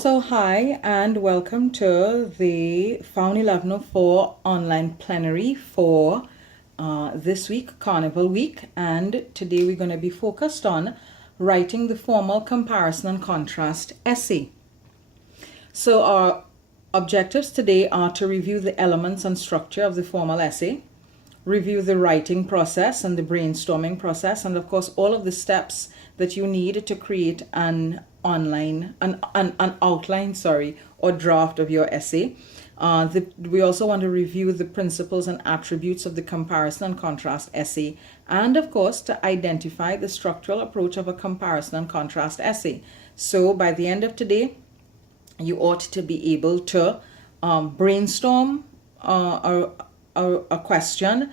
So hi and welcome to the FOUN 1104 online plenary for this week, Carnival Week, and today we're going to be focused on writing the formal comparison and contrast essay. So our objectives today are to review the elements and structure of the formal essay, review the writing process and the brainstorming process, and of course all of the steps that you need to create an outline or draft of your essay. We also want to review the principles and attributes of the comparison and contrast essay, and of course to identify the structural approach of a comparison and contrast essay. So by the end of today, you ought to be able to brainstorm a question,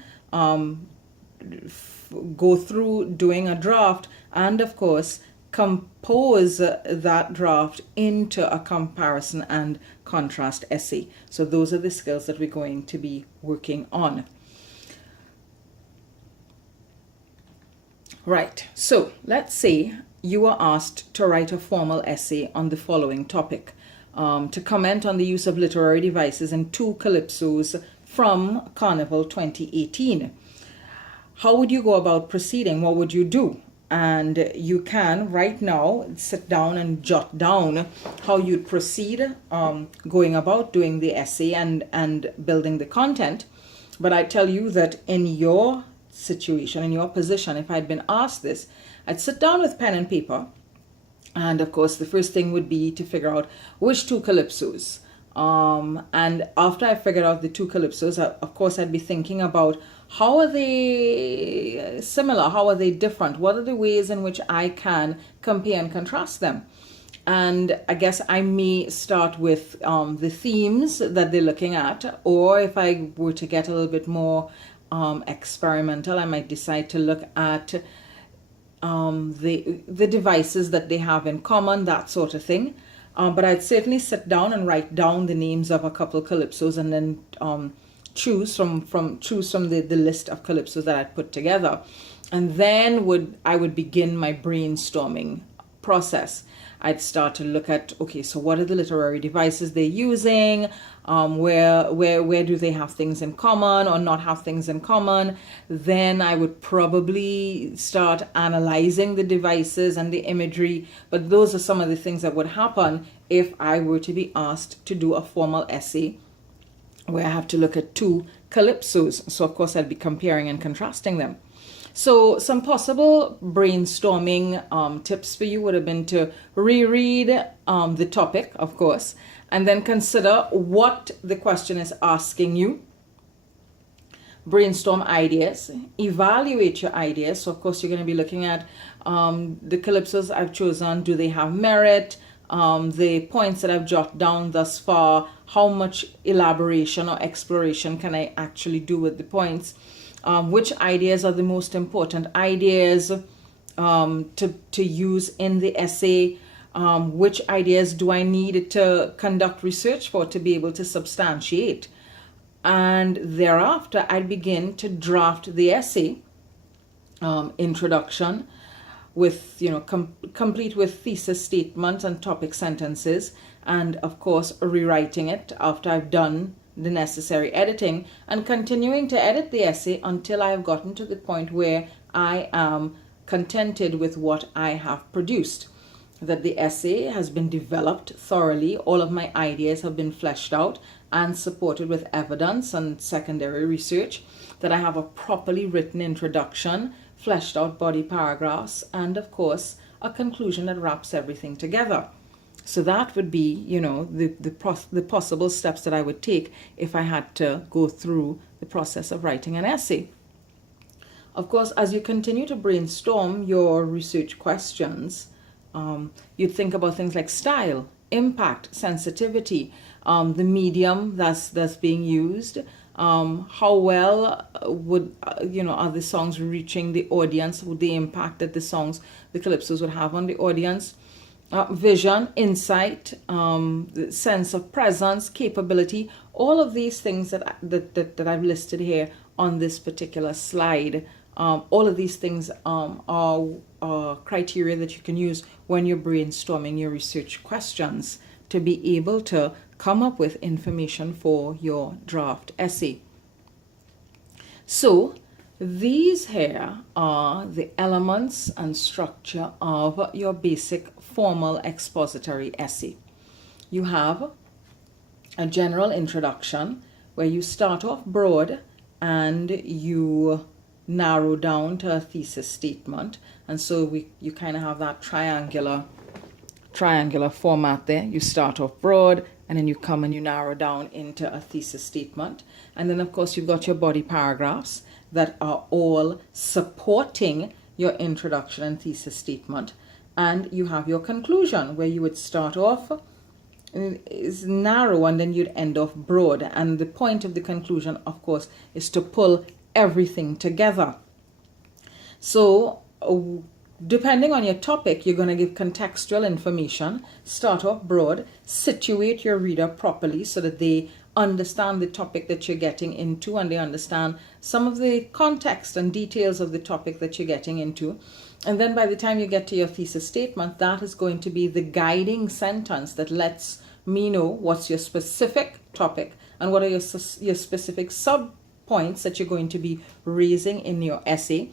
go through doing a draft, and of course compose that draft into a comparison and contrast essay. So those are the skills that we're going to be working on. Right, so let's say you are asked to write a formal essay on the following topic. To comment on the use of literary devices in two calypsos from Carnival 2018. How would you go about proceeding? What would you do? And you can right now sit down and jot down how you'd proceed going about doing the essay and building the content. But I tell you that in your situation, in your position, if I'd been asked this, I'd sit down with pen and paper. And of course, the first thing would be to figure out which two calypsos. And after I figured out the two calypsos, of course, I'd be thinking about how are they similar? How are they different? What are the ways in which I can compare and contrast them? And I guess I may start with the themes that they're looking at, or if I were to get a little bit more experimental, I might decide to look at the devices that they have in common, that sort of thing. But I'd certainly sit down and write down the names of a couple calypsos and then choose from the list of calypsos that I'd put together. And then I would begin my brainstorming process. I'd start to look at, okay, so what are the literary devices they're using? Where do they have things in common or not have things in common? Then I would probably start analyzing the devices and the imagery. But those are some of the things that would happen if I were to be asked to do a formal essay where I have to look at two calypsos. So of course I'd be comparing and contrasting them. So some possible brainstorming tips for you would have been to reread the topic, of course, and then consider what the question is asking you. Brainstorm ideas, evaluate your ideas. So of course you're going to be looking at the calypsos I've chosen. Do they have merit? The points that I've jotted down thus far, how much elaboration or exploration can I actually do with the points? Which ideas are the most important ideas to use in the essay? Which ideas do I need to conduct research for to be able to substantiate? And thereafter, I begin to draft the essay, introduction, with complete with thesis statements and topic sentences, and of course rewriting it after I've done the necessary editing, and continuing to edit the essay until I have gotten to the point where I am contented with what I have produced, that the essay has been developed thoroughly, all of my ideas have been fleshed out and supported with evidence and secondary research, that I have a properly written introduction, fleshed out body paragraphs, and of course a conclusion that wraps everything together. So that would be, the possible steps that I would take if I had to go through the process of writing an essay. Of course, as you continue to brainstorm your research questions, you'd think about things like style, impact, sensitivity, the medium that's being used, how well are the songs reaching the audience, would the impact that the calypsos would have on the audience. Vision, insight, sense of presence, capability, all of these things that I've listed here on this particular slide All of these things are criteria that you can use when you're brainstorming your research questions to be able to come up with information for your draft essay. So these here are the elements and structure of your basic formal expository essay. You have a general introduction where you start off broad and you narrow down to a thesis statement. And so you kind of have that triangular format there. You start off broad and then you come and you narrow down into a thesis statement. And then of course you've got your body paragraphs that are all supporting your introduction and thesis statement. And you have your conclusion where you would start off is narrow and then you'd end off broad. And the point of the conclusion, of course, is to pull everything together. So depending on your topic, you're going to give contextual information, start off broad, situate your reader properly so that they understand the topic that you're getting into and they understand some of the context and details of the topic that you're getting into. And then by the time you get to your thesis statement, that is going to be the guiding sentence that lets me know what's your specific topic and what are your specific sub-points that you're going to be raising in your essay.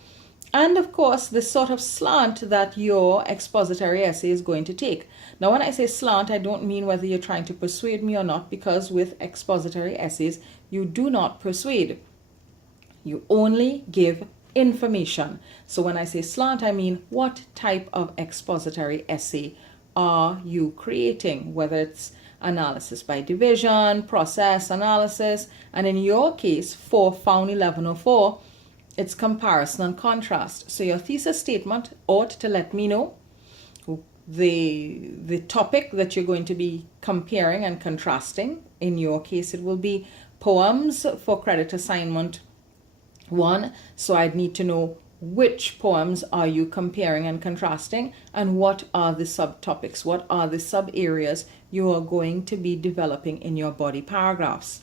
And of course, the sort of slant that your expository essay is going to take. Now, when I say slant, I don't mean whether you're trying to persuade me or not, because with expository essays, you do not persuade. You only give information. So when I say slant, I mean what type of expository essay are you creating, whether it's analysis by division, process analysis, and in your case, for FOUN 1104, it's comparison and contrast. So your thesis statement ought to let me know the topic that you're going to be comparing and contrasting. In your case, it will be poems for credit assignment 1. So I'd need to know which poems are you comparing and contrasting and what are the subtopics, what are the sub areas you are going to be developing in your body paragraphs.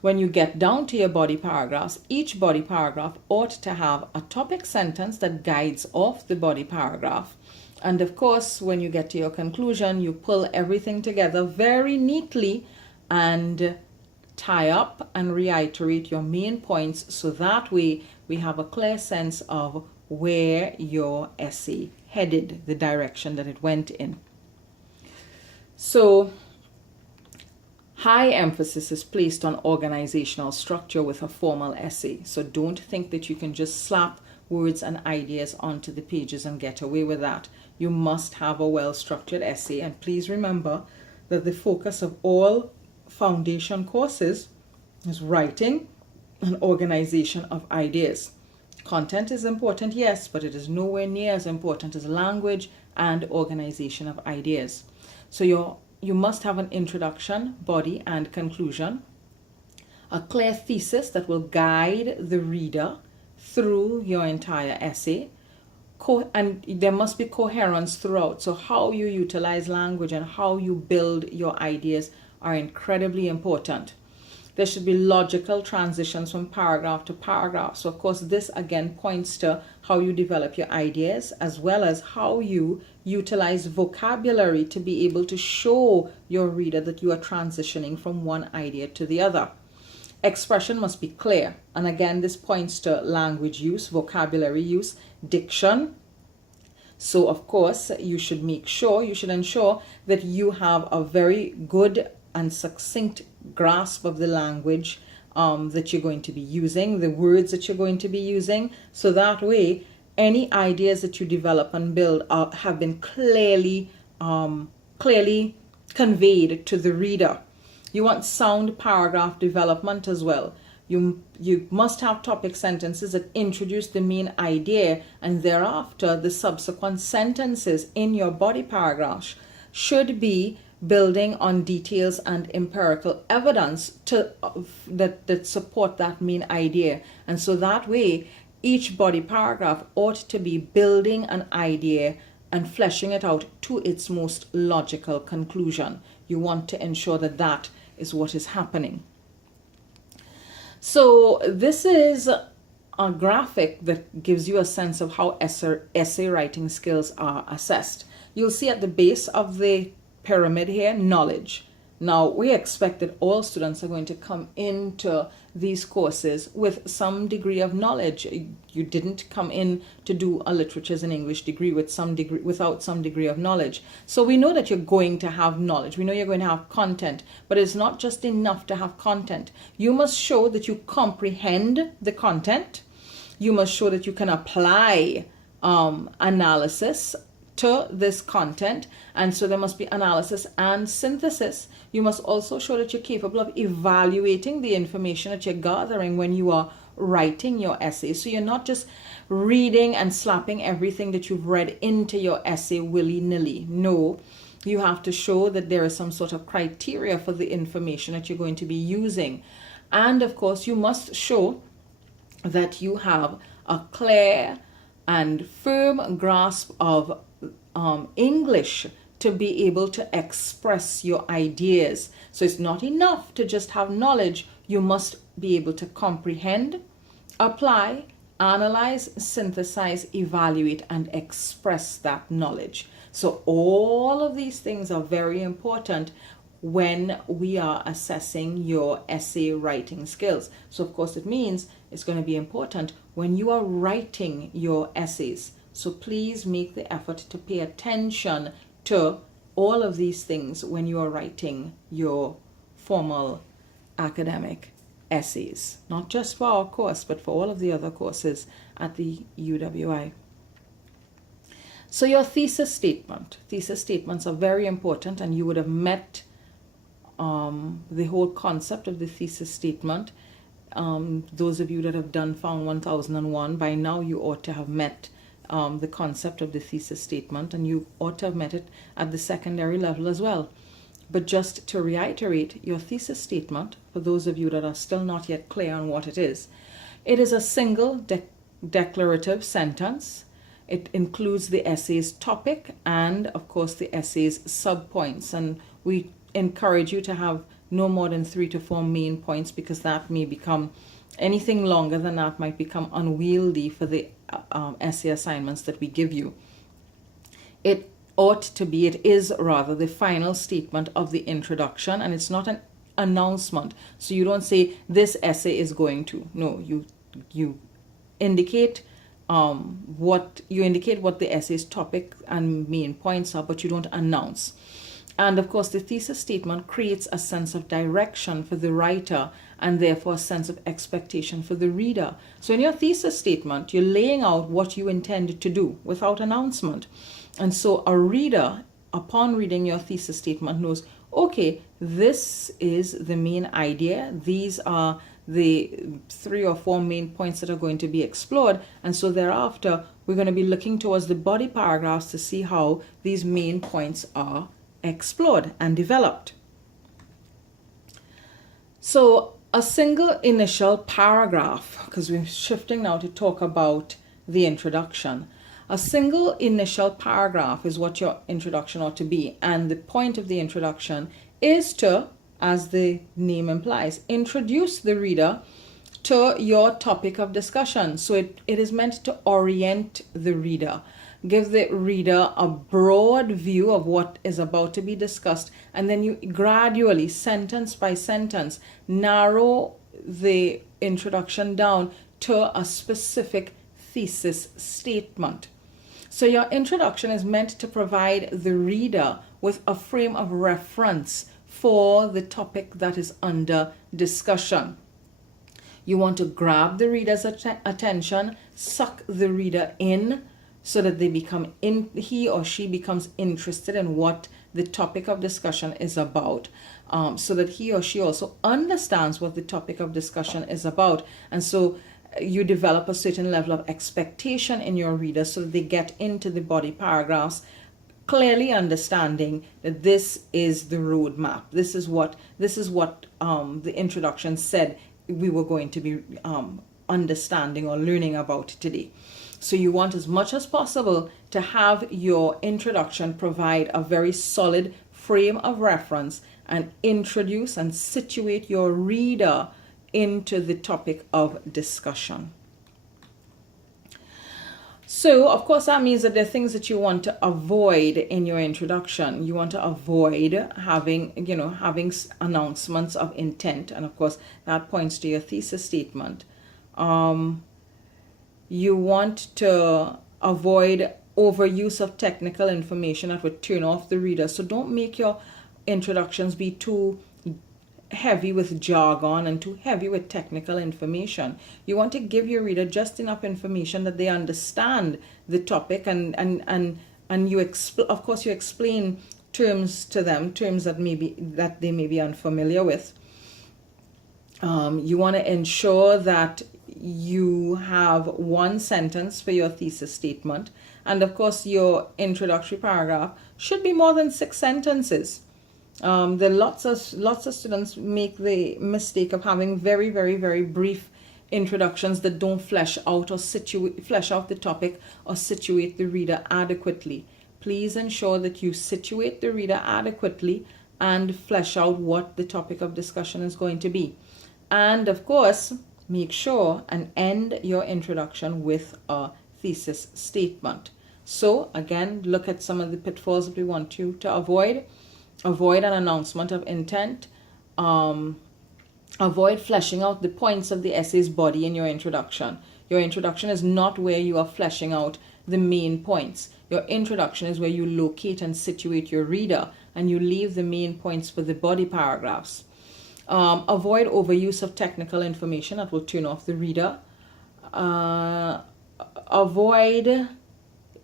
When you get down to your body paragraphs, each body paragraph ought to have a topic sentence that guides off the body paragraph. And of course, when you get to your conclusion, you pull everything together very neatly and tie up and reiterate your main points so that way we have a clear sense of where your essay headed, the direction that it went in. So high emphasis is placed on organizational structure with a formal essay. So don't think that you can just slap words and ideas onto the pages and get away with that. You must have a well-structured essay. And please remember that the focus of all foundation courses is writing and organization of ideas. Content is important, yes, but it is nowhere near as important as language and organization of ideas. So you must have an introduction, body, and conclusion, a clear thesis that will guide the reader through your entire essay, and there must be coherence throughout. So how you utilize language and how you build your ideas are incredibly important. There should be logical transitions from paragraph to paragraph. So of course, this again points to how you develop your ideas as well as how you utilize vocabulary to be able to show your reader that you are transitioning from one idea to the other. Expression must be clear. And again, this points to language use, vocabulary use, diction. So of course, you should ensure that you have a very good and succinct grasp of the language that you're going to be using, the words that you're going to be using, so that way any ideas that you develop and build have been clearly conveyed to the reader. You want sound paragraph development as well. You must have topic sentences that introduce the main idea, and thereafter the subsequent sentences in your body paragraph should be building on details and empirical evidence that support that main idea. And so that way, each body paragraph ought to be building an idea and fleshing it out to its most logical conclusion. You want to ensure that that is what is happening. So this is a graphic that gives you a sense of how essay writing skills are assessed. You'll see at the base of the pyramid here, knowledge. Now, we expect that all students are going to come into these courses with some degree of knowledge. You didn't come in to do a literatures and English degree without some degree of knowledge. So we know that you're going to have knowledge. We know you're going to have content, but it's not just enough to have content. You must show that you comprehend the content. You must show that you can apply analysis to this content, and so there must be analysis and synthesis. You must also show that you're capable of evaluating the information that you're gathering when you are writing your essay. So you're not just reading and slapping everything that you've read into your essay willy-nilly. No, you have to show that there is some sort of criteria for the information that you're going to be using. And of course, you must show that you have a clear and firm grasp of English to be able to express your ideas. So it's not enough to just have knowledge. You must be able to comprehend, apply, analyze, synthesize, evaluate, and express that knowledge. So all of these things are very important when we are assessing your essay writing skills. So of course it means it's going to be important when you are writing your essays. So please make the effort to pay attention to all of these things when you are writing your formal academic essays, not just for our course, but for all of the other courses at the UWI. So your thesis statement. Thesis statements are very important, and you would have met the whole concept of the thesis statement. Those of you that have done FOUN 1001, by now you ought to have met the concept of the thesis statement, and you ought to have met it at the secondary level as well. But just to reiterate, your thesis statement, for those of you that are still not yet clear on what it is a single declarative sentence. It includes the essay's topic and, of course, the essay's subpoints. And we encourage you to have no more than 3 to 4 main points, because that may become, anything longer than that might become unwieldy for the essay assignments that we give you. It is rather the final statement of the introduction, and it's not an announcement. So you don't say this essay is going to. No, you indicate what the essay's topic and main points are, but you don't announce. And of course, the thesis statement creates a sense of direction for the writer, and therefore a sense of expectation for the reader. So in your thesis statement, you're laying out what you intend to do without announcement. And so a reader, upon reading your thesis statement, knows, okay, this is the main idea. These are the 3 or 4 main points that are going to be explored. And so thereafter, we're going to be looking towards the body paragraphs to see how these main points are explored and developed. So a single initial paragraph, because we're shifting now to talk about the introduction. A single initial paragraph is what your introduction ought to be. And the point of the introduction is to, as the name implies, introduce the reader to your topic of discussion. So it is meant to orient the reader, give the reader a broad view of what is about to be discussed, and then you gradually, sentence by sentence, narrow the introduction down to a specific thesis statement. So your introduction is meant to provide the reader with a frame of reference for the topic that is under discussion. You want to grab the reader's attention, suck the reader in, so that he or she becomes interested in what the topic of discussion is about, so that he or she also understands what the topic of discussion is about. And so you develop a certain level of expectation in your readers so that they get into the body paragraphs clearly understanding that this is the roadmap. This is what the introduction said we were going to be understanding or learning about today. So you want as much as possible to have your introduction provide a very solid frame of reference and introduce and situate your reader into the topic of discussion. So, of course, that means that there are things that you want to avoid in your introduction. You want to avoid having announcements of intent, and of course, that points to your thesis statement. You want to avoid overuse of technical information that would turn off the reader. So don't make your introductions be too heavy with jargon and too heavy with technical information. You want to give your reader just enough information that they understand the topic, and you of course you explain terms to them, terms that they may be unfamiliar with. You want to ensure that you have one sentence for your thesis statement, and of course your introductory paragraph should be more than 6 sentences. There are lots of students make the mistake of having very, very, very brief introductions that don't flesh out the topic or situate the reader adequately. Please ensure that you situate the reader adequately and flesh out what the topic of discussion is going to be. And of course, make sure and end your introduction with a thesis statement. So again, look at some of the pitfalls that we want you to avoid. Avoid an announcement of intent. Avoid fleshing out the points of the essay's body in your introduction. Your introduction is not where you are fleshing out the main points. Your introduction is where you locate and situate your reader, and you leave the main points for the body paragraphs. Avoid overuse of technical information that will turn off the reader. Avoid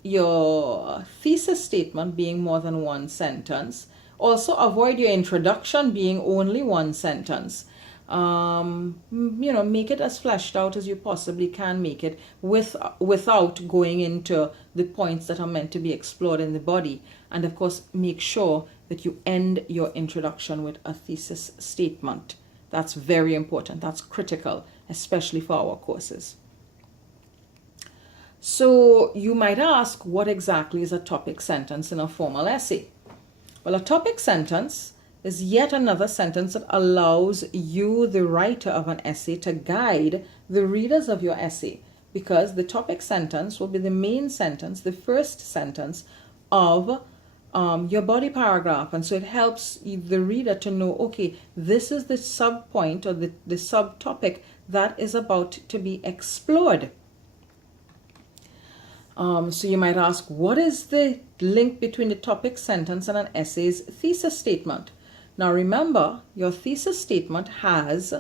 your thesis statement being more than 1 sentence. Also, avoid your introduction being only 1 sentence. Make it as fleshed out as you possibly can make it without going into the points that are meant to be explored in the body. And of course, make sure that you end your introduction with a thesis statement. That's very important. That's critical, especially for our courses. So you might ask, what exactly is a topic sentence in a formal essay? Well, a topic sentence is yet another sentence that allows you, the writer of an essay, to guide the readers of your essay, because the topic sentence will be the main sentence, the first sentence of your body paragraph. And so it helps the reader to know, okay, this is the subpoint or the subtopic that is about to be explored. So you might ask, what is the link between the topic sentence and an essay's thesis statement? Now remember, your thesis statement has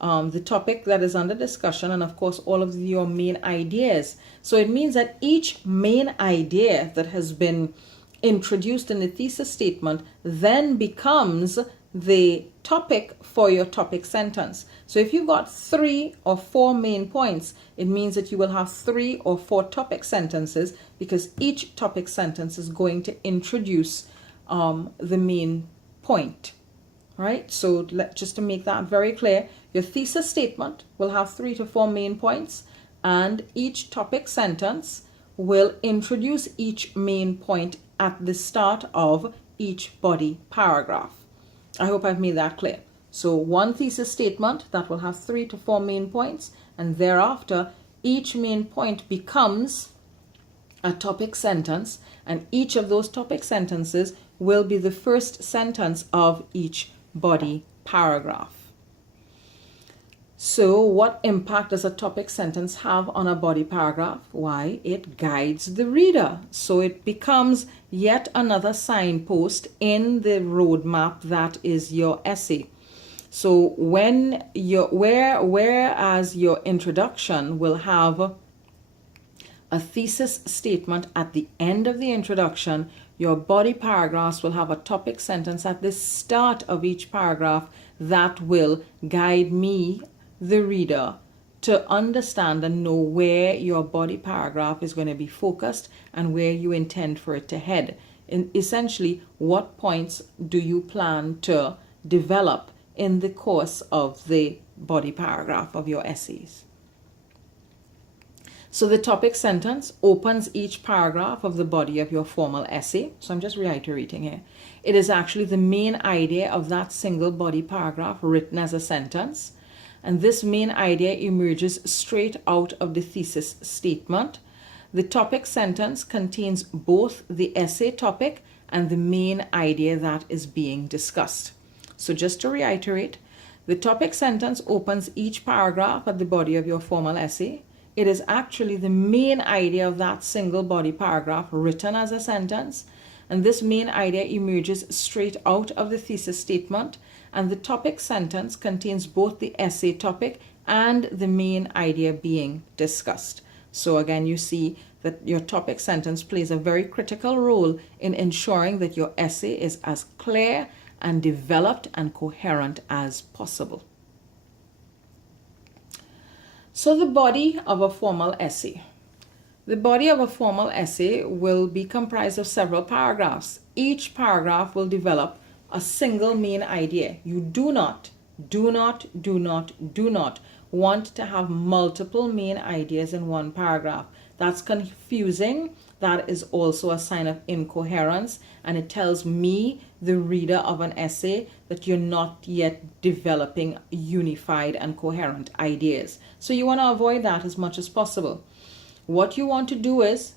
the topic that is under discussion and of course all of your main ideas. So it means that each main idea that has been introduced in the thesis statement then becomes the topic for your topic sentence. So if you've got 3 or 4 main points, it means that you will have 3 or 4 topic sentences, because each topic sentence is going to introduce the main point, right? So just to make that very clear, your thesis statement will have 3 to 4 main points, and each topic sentence will introduce each main point at the start of each body paragraph. I hope I've made that clear. So one thesis statement that will have 3 to 4 main points, and thereafter each main point becomes a topic sentence, and each of those topic sentences will be the first sentence of each body paragraph. So what impact does a topic sentence have on a body paragraph? Why, it guides the reader. So it becomes yet another signpost in the roadmap that is your essay. So whereas your introduction will have a thesis statement at the end of the introduction, your body paragraphs will have a topic sentence at the start of each paragraph that will guide me, the reader, to understand and know where your body paragraph is going to be focused and where you intend for it to head. And essentially, what points do you plan to develop in the course of the body paragraph of your essays? So the topic sentence opens each paragraph of the body of your formal essay. So I'm just reiterating here. It is actually the main idea of that single body paragraph written as a sentence. And this main idea emerges straight out of the thesis statement. The topic sentence contains both the essay topic and the main idea that is being discussed. So just to reiterate, the topic sentence opens each paragraph at the body of your formal essay. It is actually the main idea of that single body paragraph written as a sentence, and this main idea emerges straight out of the thesis statement, and the topic sentence contains both the essay topic and the main idea being discussed. So again, you see that your topic sentence plays a very critical role in ensuring that your essay is as clear and developed and coherent as possible. So the body of a formal essay. The body of a formal essay will be comprised of several paragraphs. Each paragraph will develop a single main idea. You do not want to have multiple main ideas in one paragraph. That's confusing. That is also a sign of incoherence, and it tells me, the reader of an essay, that you're not yet developing unified and coherent ideas. So you want to avoid that as much as possible. What you want to do is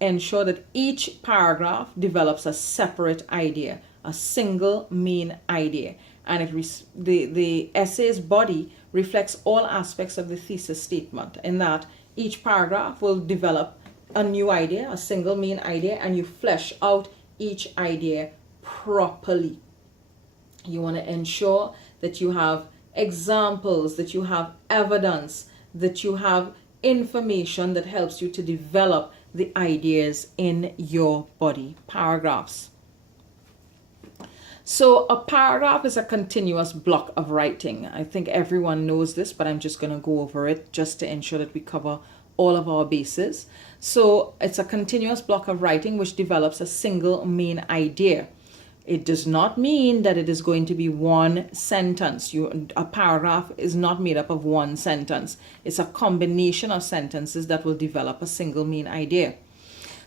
ensure that each paragraph develops a separate idea, a single main idea, and the essay's body reflects all aspects of the thesis statement, in that each paragraph will develop a new idea, a single main idea, and you flesh out each idea properly. You want to ensure that you have examples, that you have evidence, that you have information that helps you to develop the ideas in your body paragraphs. So a paragraph is a continuous block of writing. I think everyone knows this, but I'm just going to go over it just to ensure that we cover all of our bases. So it's a continuous block of writing which develops a single main idea. It does not mean that it is going to be one sentence. A paragraph is not made up of one sentence. It's a combination of sentences that will develop a single main idea.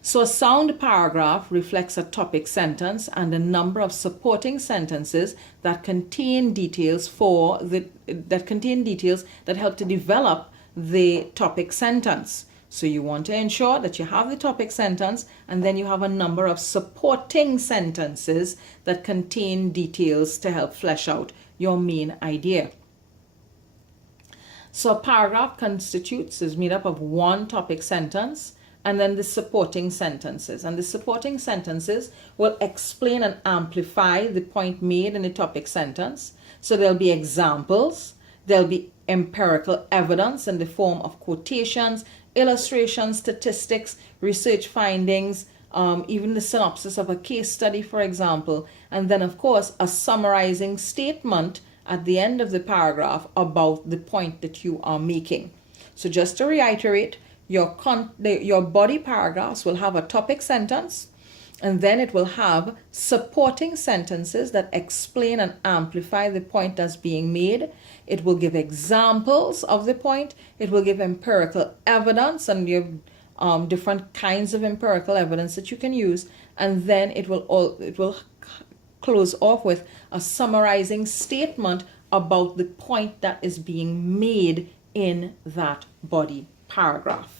So a sound paragraph reflects a topic sentence and a number of supporting sentences that contain details that help to develop the topic sentence. So you want to ensure that you have the topic sentence, and then you have a number of supporting sentences that contain details to help flesh out your main idea. So a paragraph is made up of one topic sentence and then the supporting sentences. And the supporting sentences will explain and amplify the point made in the topic sentence. So there'll be examples, there'll be empirical evidence in the form of quotations, illustrations, statistics, research findings, even the synopsis of a case study, for example, and then of course a summarizing statement at the end of the paragraph about the point that you are making. So just to reiterate, your body paragraphs will have a topic sentence, and then it will have supporting sentences that explain and amplify the point that's being made. It will give examples of the point. It will give empirical evidence, and you have different kinds of empirical evidence that you can use. And then it will close off with a summarizing statement about the point that is being made in that body paragraph.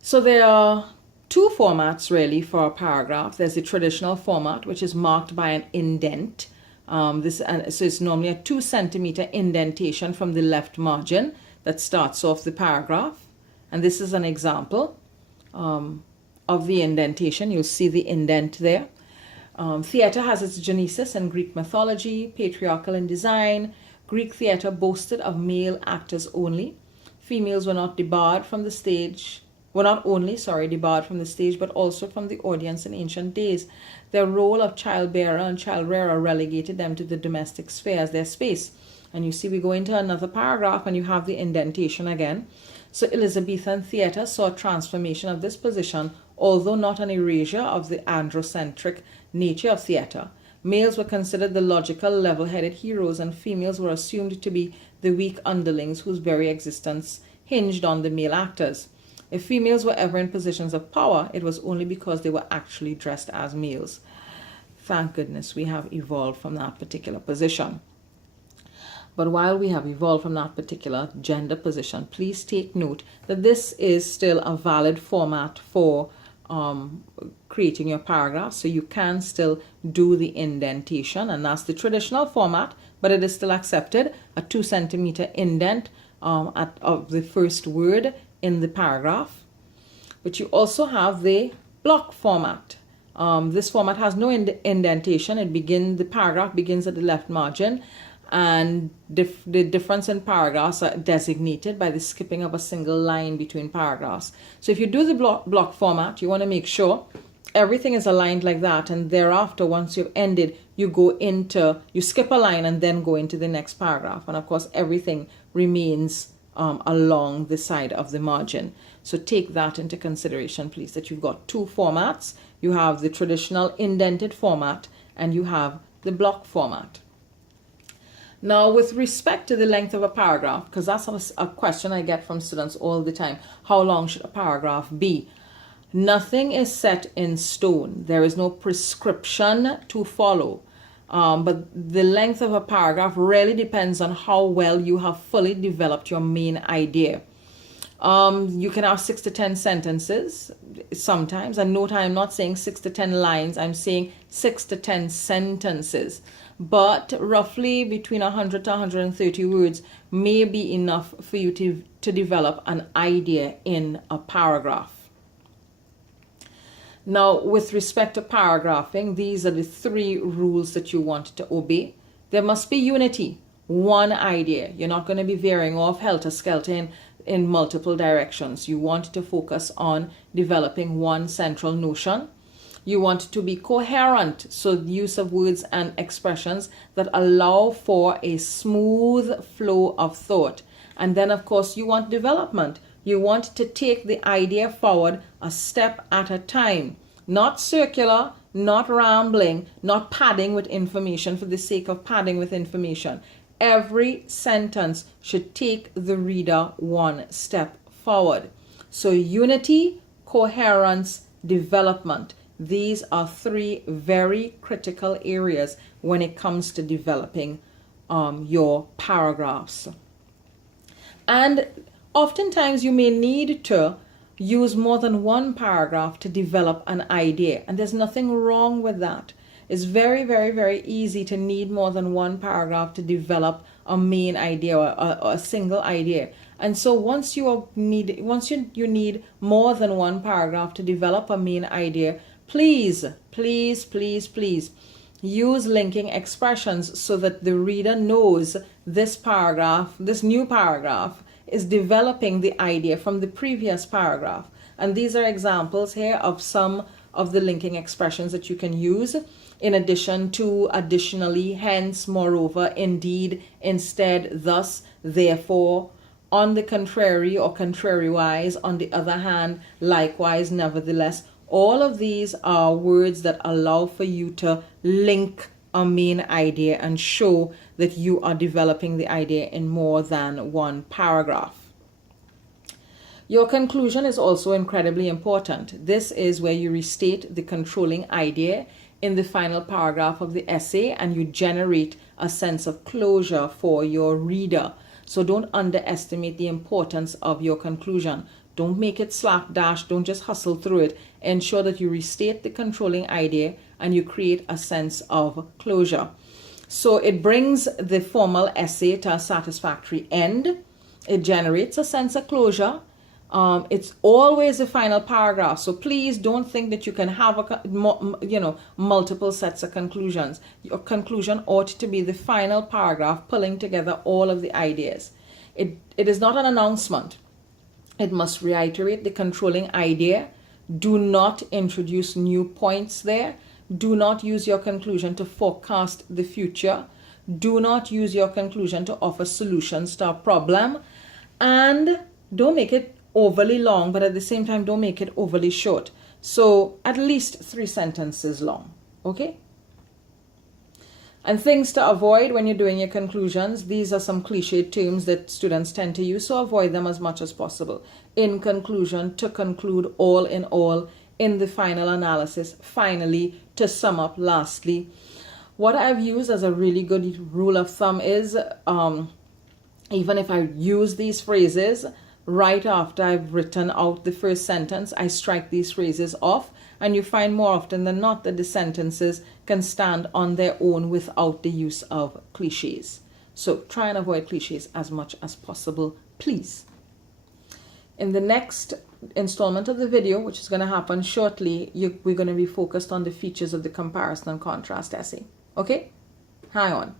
So there are two formats really for a paragraph. There's the traditional format, which is marked by an indent. So it's normally a 2 centimeter indentation from the left margin that starts off the paragraph. And this is an example of the indentation. You'll see the indent there. Theatre has its genesis in Greek mythology, patriarchal in design. Greek theatre boasted of male actors only. Females were not debarred from the stage. Were not only, debarred from the stage, but also from the audience in ancient days. Their role of childbearer and childrearer relegated them to the domestic sphere as their space. And you see, we go into another paragraph and you have the indentation again. So Elizabethan theatre saw a transformation of this position, although not an erasure of the androcentric nature of theatre. Males were considered the logical, level-headed heroes, and females were assumed to be the weak underlings whose very existence hinged on the male actors. If females were ever in positions of power, it was only because they were actually dressed as males. Thank goodness we have evolved from that particular position. But while we have evolved from that particular gender position, please take note that this is still a valid format for creating your paragraph. So you can still do the indentation, and that's the traditional format, but it is still accepted, a 2 centimeter indent of the first word in the paragraph. But you also have the block format. This format has no indentation. The paragraph begins at the left margin, and the difference in paragraphs are designated by the skipping of a single line between paragraphs. So if you do the block format, you want to make sure everything is aligned like that, and thereafter, once you've ended, you skip a line and then go into the next paragraph. And of course, everything remains along the side of the margin. So take that into consideration, please, that you've got 2 formats. You have the traditional indented format and you have the block format. Now, with respect to the length of a paragraph, because that's a question I get from students all the time, how long should a paragraph be? Nothing is set in stone. There is no prescription to follow. But the length of a paragraph really depends on how well you have fully developed your main idea. You can have 6 to 10 sentences sometimes, and note I'm not saying 6 to 10 lines, I'm saying 6 to 10 sentences. But roughly between 100 to 130 words may be enough for you to develop an idea in a paragraph. Now, with respect to paragraphing, these are the 3 rules that you want to obey. There must be unity, one idea. You're not going to be veering off helter-skelter in multiple directions. You want to focus on developing one central notion. You want to be coherent, so the use of words and expressions that allow for a smooth flow of thought. And then, of course, you want development. You want to take the idea forward a step at a time. Not circular, not rambling, not padding with information for the sake of padding with information. Every sentence should take the reader one step forward. So unity, coherence, development. These are 3 very critical areas when it comes to developing your paragraphs. And oftentimes you may need to use more than one paragraph to develop an idea, and there's nothing wrong with that. It's very, very, very easy to need more than one paragraph to develop a main idea or a single idea. And so once you need more than one paragraph to develop a main idea, please use linking expressions so that the reader knows this new paragraph is developing the idea from the previous paragraph. And these are examples here of some of the linking expressions that you can use, in addition to, additionally, hence, moreover, indeed, instead, thus, therefore, on the contrary or contrariwise, on the other hand, likewise, nevertheless. All of these are words that allow for you to link a main idea and show that you are developing the idea in more than one paragraph. Your conclusion is also incredibly important. This is where you restate the controlling idea in the final paragraph of the essay and you generate a sense of closure for your reader. So don't underestimate the importance of your conclusion. Don't make it slapdash. Don't just hustle through it. Ensure that you restate the controlling idea and you create a sense of closure. So it brings the formal essay to a satisfactory end. It generates a sense of closure. It's always the final paragraph. So please don't think that you can have multiple sets of conclusions. Your conclusion ought to be the final paragraph pulling together all of the ideas. It is not an announcement. It must reiterate the controlling idea. Do not introduce new points there. Do not use your conclusion to forecast the future. Do not use your conclusion to offer solutions to a problem. And don't make it overly long, but at the same time, don't make it overly short. So at least 3 sentences long, okay? And things to avoid when you're doing your conclusions. These are some cliched terms that students tend to use, so avoid them as much as possible. In conclusion, to conclude, all in all, in the final analysis, finally, to sum up, lastly. What I've used as a really good rule of thumb is even if I use these phrases right after I've written out the first sentence, I strike these phrases off, and you find more often than not that the sentences can stand on their own without the use of cliches. So try and avoid cliches as much as possible, please. In the next installment of the video, which is going to happen shortly, we're going to be focused on the features of the comparison and contrast essay. Okay? Hang on.